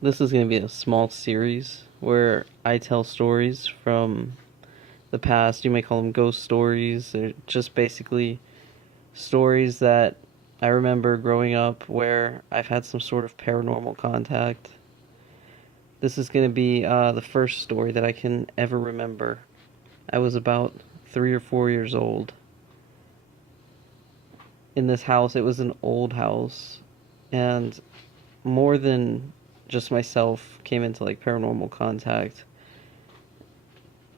This is going to be a small series where I tell stories from the past. You may call them ghost stories. They're just basically stories that I remember growing up where I've had some sort of paranormal contact. This is going to be the first story that I can ever remember. I was about 3 or 4 years old. In this house, it was an old house, and more than just myself came into like paranormal contact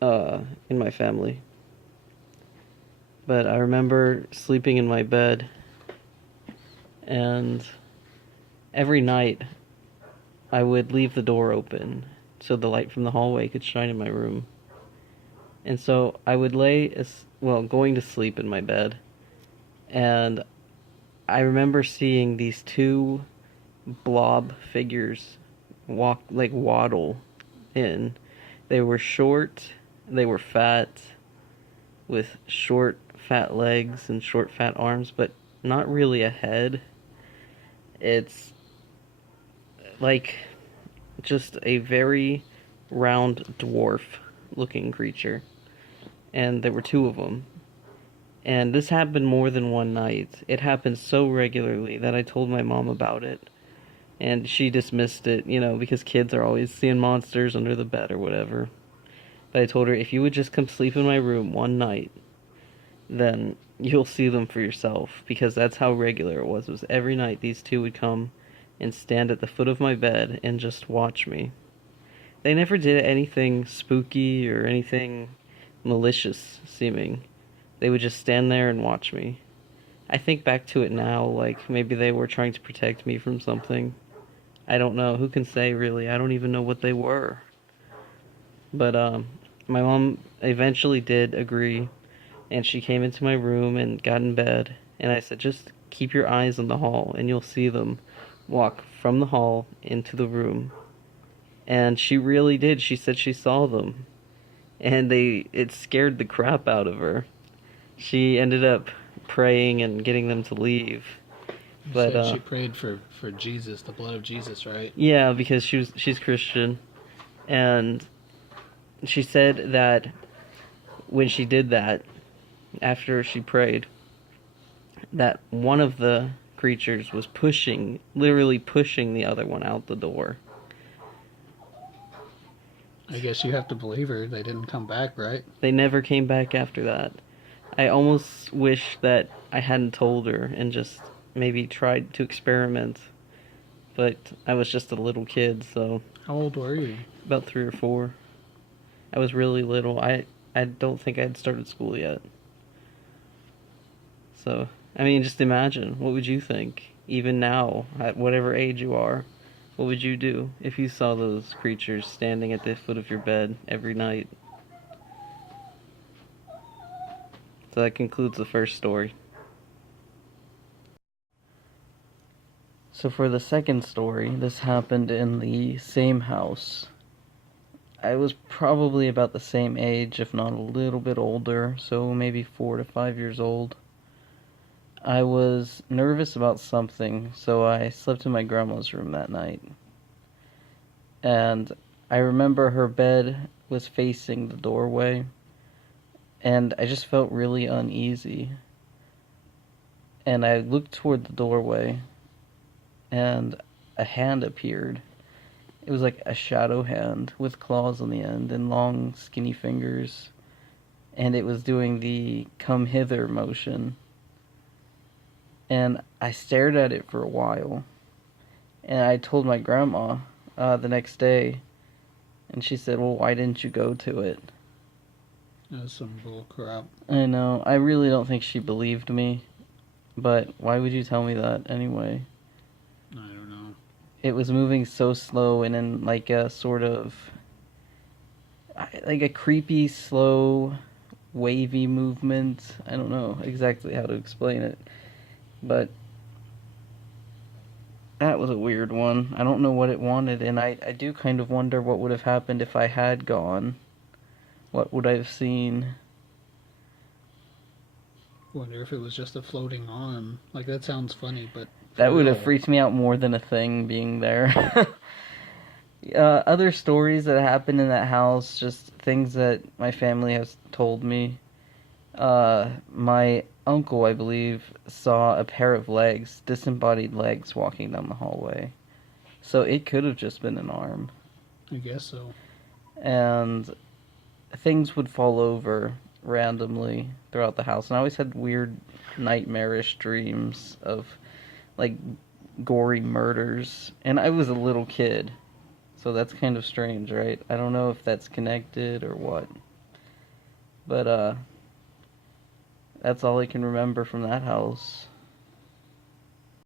in my family. But I remember sleeping in my bed, and every night I would leave the door open so the light from the hallway could shine in my room. And so I would going to sleep in my bed, and I remember seeing these two blob figures waddle in. They were short, they were fat, with short, fat legs and short, fat arms, but not really a head. It's like just a very round dwarf looking creature. And there were two of them. And this happened more than one night. It happened so regularly that I told my mom about it. And she dismissed it, because kids are always seeing monsters under the bed or whatever. But I told her, if you would just come sleep in my room one night, then you'll see them for yourself. Because that's how regular it was. It was every night these two would come and stand at the foot of my bed and just watch me. They never did anything spooky or anything malicious seeming. They would just stand there and watch me. I think back to it now, like maybe they were trying to protect me from something. I don't know. Who can say, really? I don't even know what they were. But my mom eventually did agree, and she came into my room and got in bed, and I said, just keep your eyes on the hall, and you'll see them walk from the hall into the room. And she really did. She said she saw them, and it scared the crap out of her. She ended up praying and getting them to leave. You But said she prayed for Jesus, the blood of Jesus, right? yeah, because she's Christian, and she said that when she did that, after she prayed, that one of the creatures was literally pushing the other one out the door. I guess you have to believe her. They didn't come back, right? They never came back after that. I almost wish that I hadn't told her and just maybe tried to experiment, but I was just a little kid, so How old were you? about 3 or 4. I was really little. I don't think I had started school yet. So, I mean, just imagine, what would you think? Even now, at whatever age you are, what would you do if you saw those creatures standing at the foot of your bed every night? So that concludes the first story. So for the second story, this happened in the same house. I was probably about the same age, if not a little bit older, so maybe 4 to 5 years old. I was nervous about something, so I slept in my grandma's room that night. And I remember her bed was facing the doorway, and I just felt really uneasy. And I looked toward the doorway, and a hand appeared. It was like a shadow hand with claws on the end and long, skinny fingers. And it was doing the come hither motion. And I stared at it for a while. And I told my grandma the next day. And she said, well, why didn't you go to it? That was some bull crap. I know. I really don't think she believed me. But why would you tell me that anyway? I don't know. It was moving so slow and in like a sort of like a creepy, slow, wavy movement. I don't know exactly how to explain it, but that was a weird one. I don't know what it wanted, and I do kind of wonder what would have happened if I had gone. What would I have seen? Wonder if it was just a floating arm. Like, that sounds funny, but That would have real. freaked me out more than a thing being there. Other stories that happened in that house, just things that my family has told me. My uncle, I believe, saw a pair of legs, disembodied legs, walking down the hallway. So it could have just been an arm. I guess so. And things would fall over randomly throughout the house. And I always had weird, nightmarish dreams of, like, gory murders. And I was a little kid. So that's kind of strange, right? I don't know if that's connected or what. But, that's all I can remember from that house.